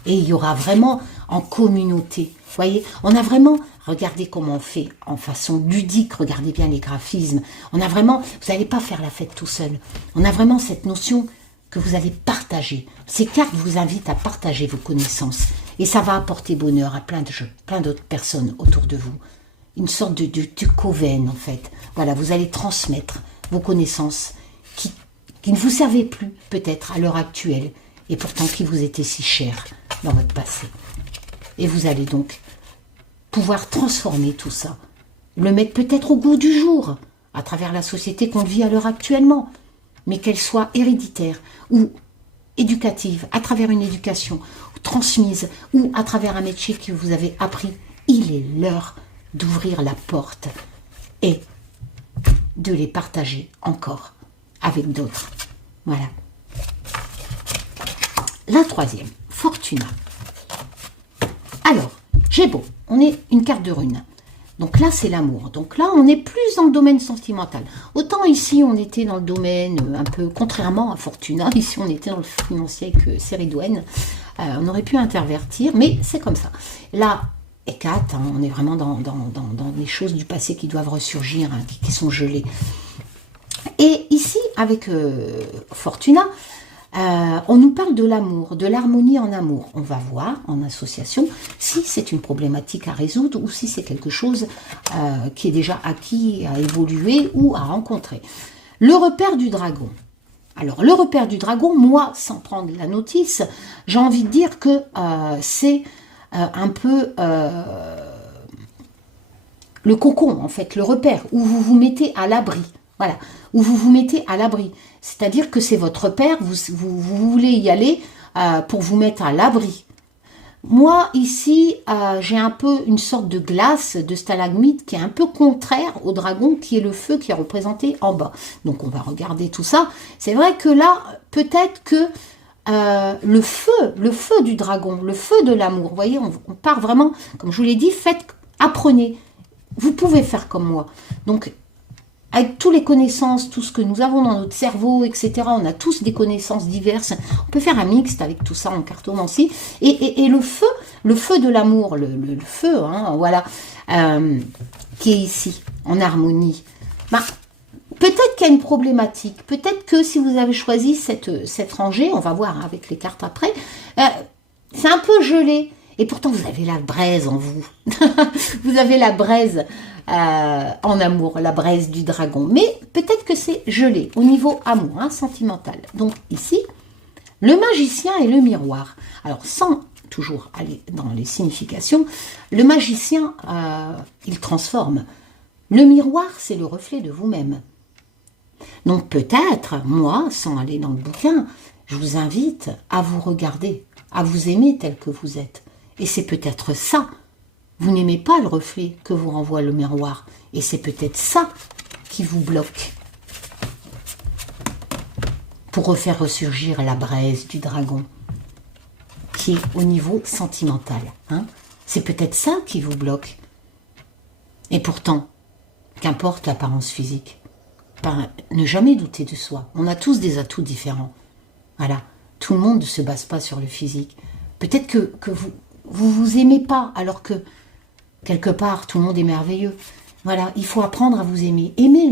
Et il y aura vraiment en communauté. Vous voyez, on a vraiment, regardez comment on fait en façon ludique, regardez bien les graphismes. On a vraiment, vous n'allez pas faire la fête tout seul. On a vraiment cette notion que vous allez partager. Ces cartes vous invitent à partager vos connaissances. Et ça va apporter bonheur à plein d'autres personnes autour de vous. Une sorte de coven en fait. Voilà, vous allez transmettre vos connaissances qui ne vous servaient plus peut-être à l'heure actuelle et pourtant qui vous étaient si chères dans votre passé. Et vous allez donc pouvoir transformer tout ça, le mettre peut-être au goût du jour à travers la société qu'on vit à l'heure actuellement, mais qu'elle soit héréditaire ou éducative, à travers une éducation transmise ou à travers un métier que vous avez appris. Il est l'heure d'ouvrir la porte et de les partager encore avec d'autres. Voilà. La troisième, Fortuna. Alors, j'ai beau, on est une carte de rune. Donc là, c'est l'amour. Donc là, on est plus dans le domaine sentimental. Autant ici, on était dans le domaine un peu, contrairement à Fortuna, ici, on était dans le financier avec Céridwen. On aurait pu intervertir, mais c'est comme ça. Là, Hécate, on est vraiment dans les choses du passé qui doivent ressurgir, hein, qui sont gelées. Et ici, avec Fortuna, on nous parle de l'amour, de l'harmonie en amour. On va voir en association si c'est une problématique à résoudre ou si c'est quelque chose qui est déjà acquis, à évoluer ou à rencontrer. Le repère du dragon. Alors, le repère du dragon, moi, sans prendre la notice, j'ai envie de dire que c'est un peu le cocon, en fait, le repère, où vous vous mettez à l'abri. Voilà, où vous vous mettez à l'abri. C'est-à-dire que c'est votre repère, vous voulez y aller pour vous mettre à l'abri. Moi, ici, j'ai un peu une sorte de glace, de stalagmite, qui est un peu contraire au dragon, qui est le feu qui est représenté en bas. Donc, on va regarder tout ça. C'est vrai que là, peut-être que le feu du dragon, le feu de l'amour, vous voyez, on part vraiment, comme je vous l'ai dit, apprenez. Vous pouvez faire comme moi. Donc, avec toutes les connaissances, tout ce que nous avons dans notre cerveau, etc., on a tous des connaissances diverses. On peut faire un mixte avec tout ça en cartomancie. Et le feu de l'amour, le feu, hein, voilà, qui est ici, en harmonie. Bah, peut-être qu'il y a une problématique. Peut-être que si vous avez choisi cette rangée, on va voir avec les cartes après, c'est un peu gelé. Et pourtant, vous avez la braise en vous. Vous avez la braise en amour, la braise du dragon. Mais peut-être que c'est gelé au niveau amour, hein, sentimental. Donc ici, le magicien et le miroir. Alors, sans toujours aller dans les significations, le magicien, il transforme. Le miroir, c'est le reflet de vous-même. Donc peut-être, moi, sans aller dans le bouquin, je vous invite à vous regarder, à vous aimer tel que vous êtes. Et c'est peut-être ça. Vous n'aimez pas le reflet que vous renvoie le miroir. Et c'est peut-être ça qui vous bloque. Pour refaire ressurgir la braise du dragon, qui est au niveau sentimental. Hein. C'est peut-être ça qui vous bloque. Et pourtant, qu'importe l'apparence physique, ne jamais douter de soi. On a tous des atouts différents. Voilà. Tout le monde ne se base pas sur le physique. Peut-être que vous aimez pas, alors que quelque part, tout le monde est merveilleux. Voilà, il faut apprendre à vous aimer. Aimez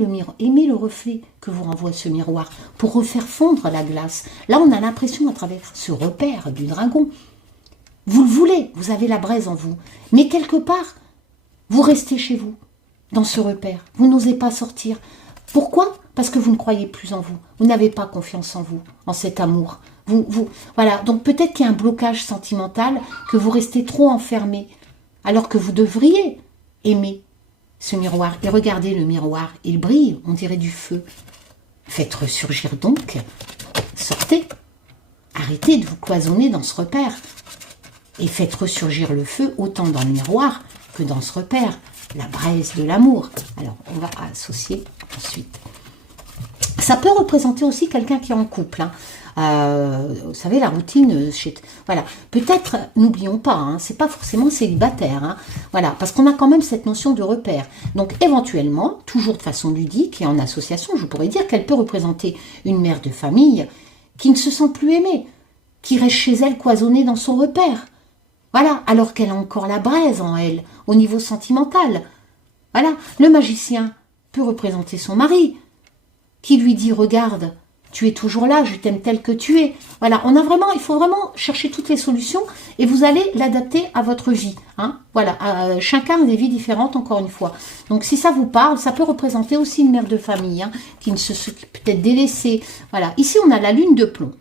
le reflet que vous renvoie ce miroir pour refaire fondre la glace. Là, on a l'impression, à travers ce repère du dragon, vous le voulez, vous avez la braise en vous. Mais quelque part, vous restez chez vous, dans ce repère. Vous n'osez pas sortir. Pourquoi? Parce que vous ne croyez plus en vous. Vous n'avez pas confiance en vous, en cet amour. Voilà, donc peut-être qu'il y a un blocage sentimental, que vous restez trop enfermé, alors que vous devriez aimer ce miroir. Et regardez le miroir, il brille, on dirait du feu. Faites ressurgir donc, sortez, arrêtez de vous cloisonner dans ce repère. Et faites ressurgir le feu autant dans le miroir que dans ce repère, la braise de l'amour. Alors, on va associer ensuite. Ça peut représenter aussi quelqu'un qui est en couple, hein. Vous savez, la routine, voilà. Peut-être, n'oublions pas, hein, c'est pas forcément célibataire, hein, voilà, parce qu'on a quand même cette notion de repère. Donc, éventuellement, toujours de façon ludique et en association, je pourrais dire qu'elle peut représenter une mère de famille qui ne se sent plus aimée, qui reste chez elle cloisonnée dans son repère. Voilà, alors qu'elle a encore la braise en elle, au niveau sentimental. Voilà, le magicien peut représenter son mari, qui lui dit « Regarde, tu es toujours là, je t'aime tel que tu es. » Voilà, il faut vraiment chercher toutes les solutions et vous allez l'adapter à votre vie. Hein. Voilà, chacun a des vies différentes, encore une fois. Donc, si ça vous parle, ça peut représenter aussi une mère de famille, hein, qui ne se peut-être délaissée. Voilà, ici, on a la lune de plomb.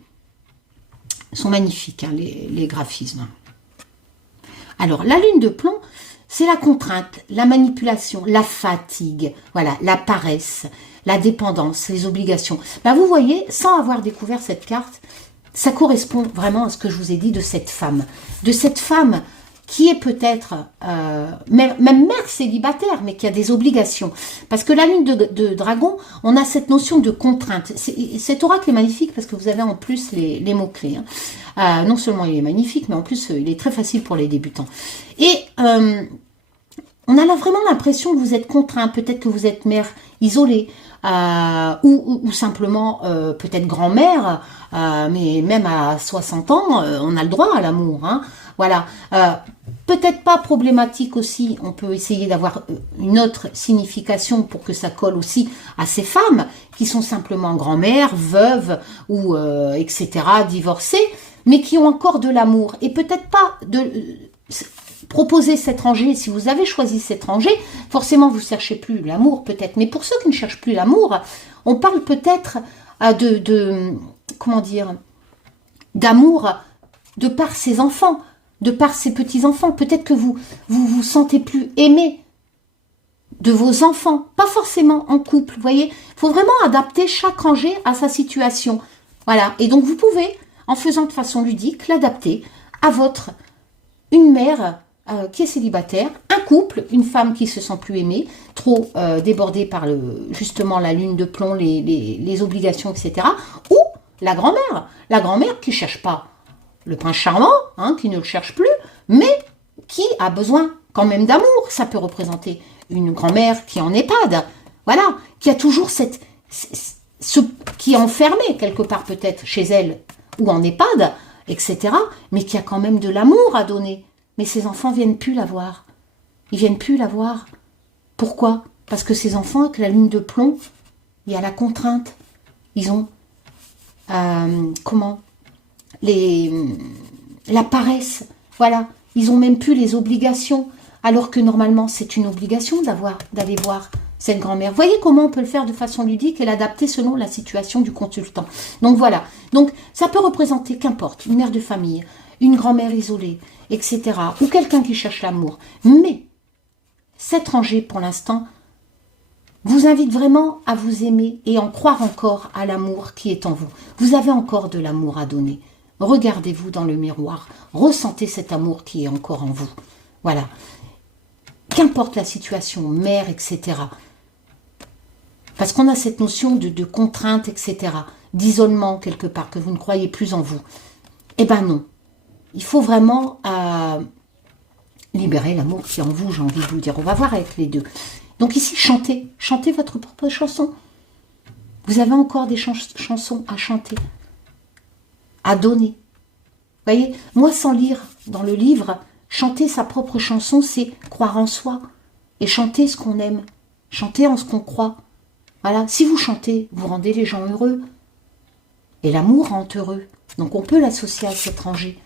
Ils sont magnifiques, hein, les graphismes. Alors, la lune de plomb, c'est la contrainte, la manipulation, la fatigue, voilà, la paresse, la dépendance, les obligations. Ben vous voyez, sans avoir découvert cette carte, ça correspond vraiment à ce que je vous ai dit de cette femme qui est peut-être même mère célibataire, mais qui a des obligations. Parce que la lune de dragon, on a cette notion de contrainte. Cet oracle est magnifique parce que vous avez en plus les mots-clés. Hein. Non seulement il est magnifique, mais en plus il est très facile pour les débutants. Et on a là vraiment l'impression que vous êtes contraint. Peut-être que vous êtes mère isolée. Ou simplement peut-être grand-mère, mais même à 60 ans, on a le droit à l'amour. Hein. Voilà. Peut-être pas problématique aussi, on peut essayer d'avoir une autre signification pour que ça colle aussi à ces femmes qui sont simplement grand-mères, veuves ou etc., divorcées, mais qui ont encore de l'amour. Et peut-être pas proposer cette rangée, si vous avez choisi cette rangée, forcément vous ne cherchez plus l'amour peut-être, mais pour ceux qui ne cherchent plus l'amour, on parle peut-être comment dire, d'amour de par ses enfants, de par ses petits-enfants. Peut-être que vous sentez plus aimé de vos enfants, pas forcément en couple, vous voyez. Il faut vraiment adapter chaque rangée à sa situation. Voilà, et donc vous pouvez, en faisant de façon ludique, l'adapter à votre une mère qui est célibataire, un couple, une femme qui se sent plus aimée, trop débordée par justement la lune de plomb, les obligations, etc. Ou la grand-mère qui cherche pas le prince charmant, hein, qui ne le cherche plus, mais qui a besoin quand même d'amour. Ça peut représenter une grand-mère qui est en EHPAD, voilà, qui a toujours qui est enfermée quelque part peut-être chez elle ou en EHPAD, etc., mais qui a quand même de l'amour à donner. Mais ces enfants viennent plus la voir. Ils viennent plus la voir. Pourquoi? Parce que ces enfants, avec la lune de plomb, il y a la contrainte. Ils ont, la paresse. Voilà. Ils ont même plus les obligations. Alors que normalement, c'est une obligation d'aller voir cette grand-mère. Voyez comment on peut le faire de façon ludique et l'adapter selon la situation du consultant. Donc voilà. Donc ça peut représenter, qu'importe, une mère de famille, une grand-mère isolée, etc. Ou quelqu'un qui cherche l'amour. Mais cet étranger, pour l'instant, vous invite vraiment à vous aimer et en croire encore à l'amour qui est en vous. Vous avez encore de l'amour à donner. Regardez-vous dans le miroir. Ressentez cet amour qui est encore en vous. Voilà. Qu'importe la situation, mère, etc. Parce qu'on a cette notion de contrainte, etc. D'isolement quelque part, que vous ne croyez plus en vous. Eh ben non. Il faut vraiment libérer l'amour qui est en vous, j'ai envie de vous dire. On va voir avec les deux. Donc ici, chantez. Chantez votre propre chanson. Vous avez encore des chansons à chanter, à donner. Vous voyez, moi, sans lire dans le livre, chanter sa propre chanson, c'est croire en soi. Et chanter ce qu'on aime. Chanter en ce qu'on croit. Voilà. Si vous chantez, vous rendez les gens heureux. Et l'amour rend heureux. Donc on peut l'associer à cet étranger.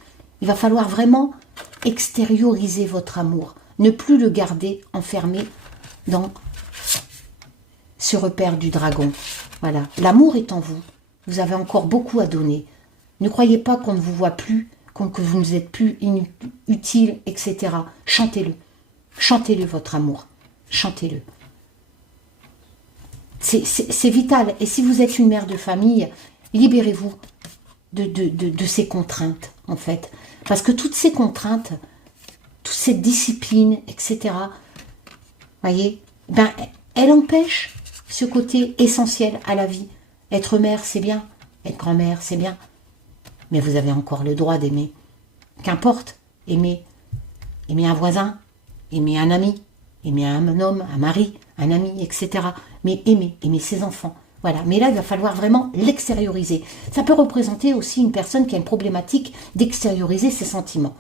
Il va falloir vraiment extérioriser votre amour. Ne plus le garder enfermé dans ce repère du dragon. Voilà. L'amour est en vous. Vous avez encore beaucoup à donner. Ne croyez pas qu'on ne vous voit plus, que vous ne êtes plus inutile, etc. Chantez-le. Chantez-le, votre amour. Chantez-le. C'est vital. Et si vous êtes une mère de famille, libérez-vous de ces contraintes, en fait. Parce que toutes ces contraintes, toute cette discipline, etc., voyez, ben, elle empêche ce côté essentiel à la vie. Être mère, c'est bien. Être grand-mère, c'est bien. Mais vous avez encore le droit d'aimer. Qu'importe, aimer. Aimer un voisin, aimer un ami, aimer un homme, un mari, un ami, etc. Mais aimer ses enfants. Voilà. Mais là, il va falloir vraiment l'extérioriser. Ça peut représenter aussi une personne qui a une problématique d'extérioriser ses sentiments.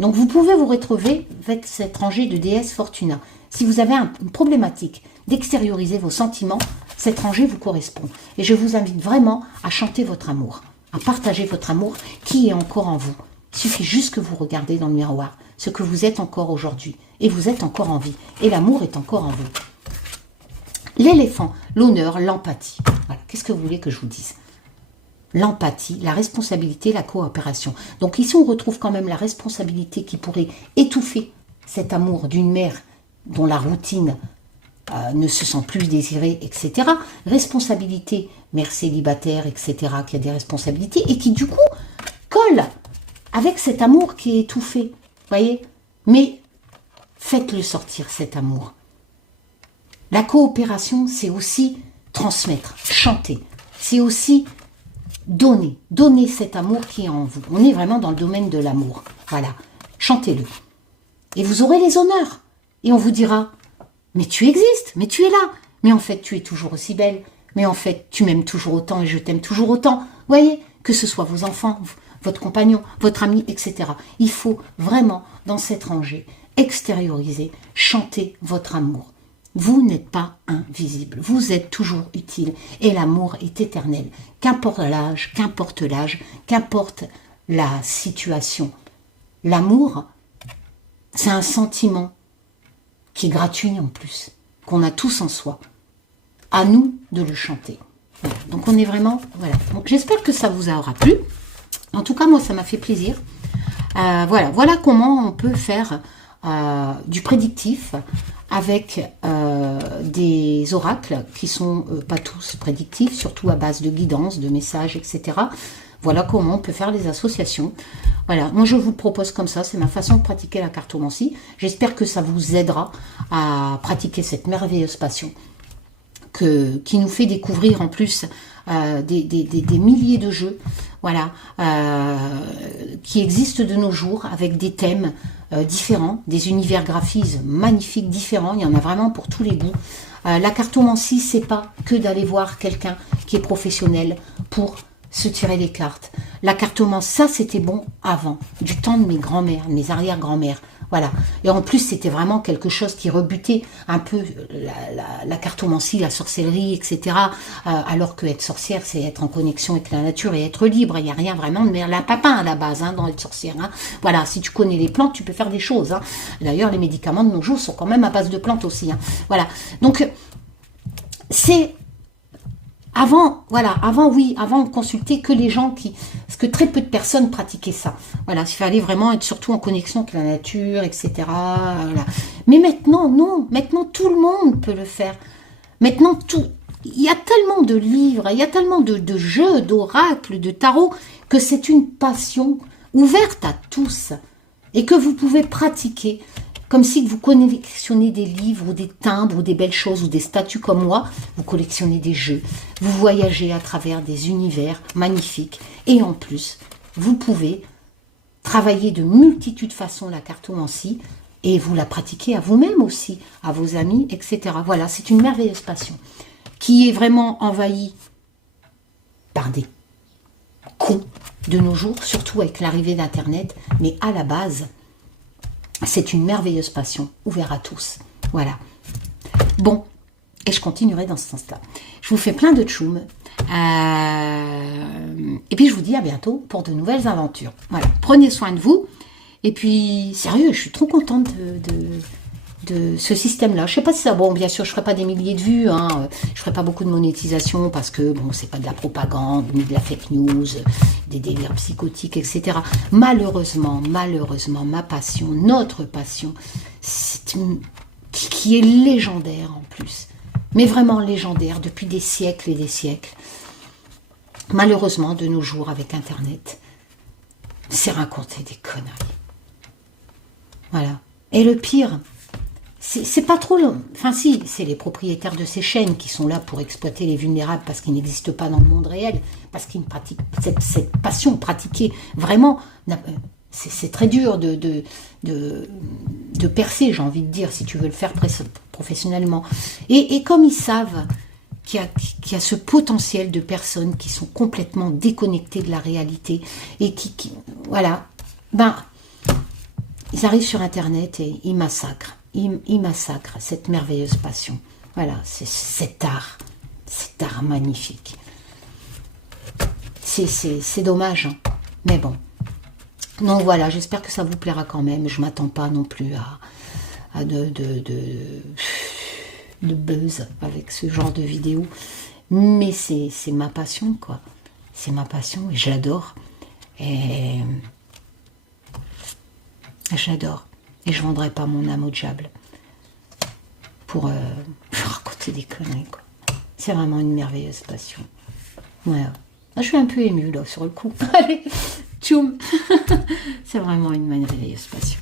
Donc, vous pouvez vous retrouver avec cet étranger de déesse Fortuna. Si vous avez une problématique d'extérioriser vos sentiments, cet étranger vous correspond. Et je vous invite vraiment à chanter votre amour, à partager votre amour qui est encore en vous. Il suffit juste que vous regardez dans le miroir ce que vous êtes encore aujourd'hui. Et vous êtes encore en vie. Et l'amour est encore en vous. L'éléphant, l'honneur, l'empathie. Voilà. Qu'est-ce que vous voulez que je vous dise? L'empathie, la responsabilité, la coopération. Donc ici, on retrouve quand même la responsabilité qui pourrait étouffer cet amour d'une mère dont la routine ne se sent plus désirée, etc. Responsabilité, mère célibataire, etc., qui a des responsabilités et qui, du coup, colle avec cet amour qui est étouffé. Voyez? Mais faites-le sortir, cet amour. La coopération, c'est aussi transmettre, chanter. C'est aussi donner. Donner cet amour qui est en vous. On est vraiment dans le domaine de l'amour. Voilà. Chantez-le. Et vous aurez les honneurs. Et on vous dira, mais tu existes, mais tu es là. Mais en fait, tu es toujours aussi belle. Mais en fait, tu m'aimes toujours autant et je t'aime toujours autant. Voyez, que ce soit vos enfants, votre compagnon, votre ami, etc. Il faut vraiment, dans cet étranger, extérioriser, chanter votre amour. Vous n'êtes pas invisible, vous êtes toujours utile et l'amour est éternel. Qu'importe l'âge, qu'importe la situation. L'amour, c'est un sentiment qui est gratuit en plus, qu'on a tous en soi. À nous de le chanter. Voilà. Donc on est vraiment... Voilà. J'espère que ça vous aura plu. En tout cas, moi, ça m'a fait plaisir. Voilà comment on peut faire du prédictif avec des oracles qui sont pas tous prédictifs, surtout à base de guidance, de messages, etc. Voilà comment on peut faire les associations. Voilà, moi je vous propose comme ça, c'est ma façon de pratiquer la cartomancie. J'espère que ça vous aidera à pratiquer cette merveilleuse passion qui nous fait découvrir en plus des milliers de jeux, voilà, qui existent de nos jours avec des thèmes différents, des univers graphismes magnifiques différents, il y en a vraiment pour tous les goûts. La cartomancie, c'est pas que d'aller voir quelqu'un qui est professionnel pour se tirer les cartes. La cartomancie, ça c'était bon avant, du temps de mes grands-mères, mes arrière-grand-mères. Voilà. Et en plus, c'était vraiment quelque chose qui rebutait un peu la cartomancie, la sorcellerie, etc. Alors que être sorcière, c'est être en connexion avec la nature et être libre. Il n'y a rien vraiment de merle à papin à la base dans être sorcière. Voilà, si tu connais les plantes, tu peux faire des choses. D'ailleurs, les médicaments de nos jours sont quand même à base de plantes aussi. Voilà. Donc, c'est... Avant, voilà, avant on consultait que les gens parce que très peu de personnes pratiquaient ça. Voilà, il fallait vraiment être surtout en connexion avec la nature, etc. Voilà. Mais maintenant, non, maintenant tout le monde peut le faire. Maintenant, il y a tellement de livres, il y a tellement de jeux, d'oracles, de tarot, que c'est une passion ouverte à tous et que vous pouvez pratiquer. Comme si vous collectionnez des livres ou des timbres ou des belles choses ou des statues comme moi, vous collectionnez des jeux, vous voyagez à travers des univers magnifiques et en plus, vous pouvez travailler de multitudes de façons la cartomancie et vous la pratiquez à vous-même aussi, à vos amis, etc. Voilà, c'est une merveilleuse passion qui est vraiment envahie par des cons de nos jours, surtout avec l'arrivée d'Internet, mais à la base, c'est une merveilleuse passion, ouverte à tous. Voilà. Bon, et je continuerai dans ce sens-là. Je vous fais plein de tchoum. Et puis je vous dis à bientôt pour de nouvelles aventures. Voilà, prenez soin de vous. Et puis, sérieux, je suis trop contente de ce système-là. Je sais pas si ça... Bon, bien sûr, je ne ferai pas des milliers de vues. Je ne ferai pas beaucoup de monétisation parce que, bon, c'est pas de la propagande, ni de la fake news, des délires psychotiques, etc. Malheureusement, ma passion, notre passion, qui est légendaire en plus, mais vraiment légendaire depuis des siècles et des siècles. Malheureusement, de nos jours, avec Internet, c'est raconter des conneries. Voilà. Et le pire, c'est pas trop... Enfin si, c'est les propriétaires de ces chaînes qui sont là pour exploiter les vulnérables parce qu'ils n'existent pas dans le monde réel, parce qu'ils pratiquent cette passion pratiquée vraiment... C'est très dur de percer, j'ai envie de dire, si tu veux le faire professionnellement. Et comme ils savent qu'il y a ce potentiel de personnes qui sont complètement déconnectées de la réalité et voilà, ben, ils arrivent sur Internet et ils massacrent. Ils massacrent cette merveilleuse passion. Voilà, c'est cet art magnifique. C'est dommage, mais bon. Donc voilà, j'espère que ça vous plaira quand même. Je ne m'attends pas non plus à de buzz avec ce genre de vidéo. Mais c'est ma passion, quoi. C'est ma passion et j'adore. Et j'adore. Et je ne vendrai pas mon âme au diable pour raconter des conneries, quoi. C'est vraiment une merveilleuse passion. Voilà. Je suis un peu émue, là, sur le coup. Allez, tchoum. C'est vraiment une merveilleuse passion.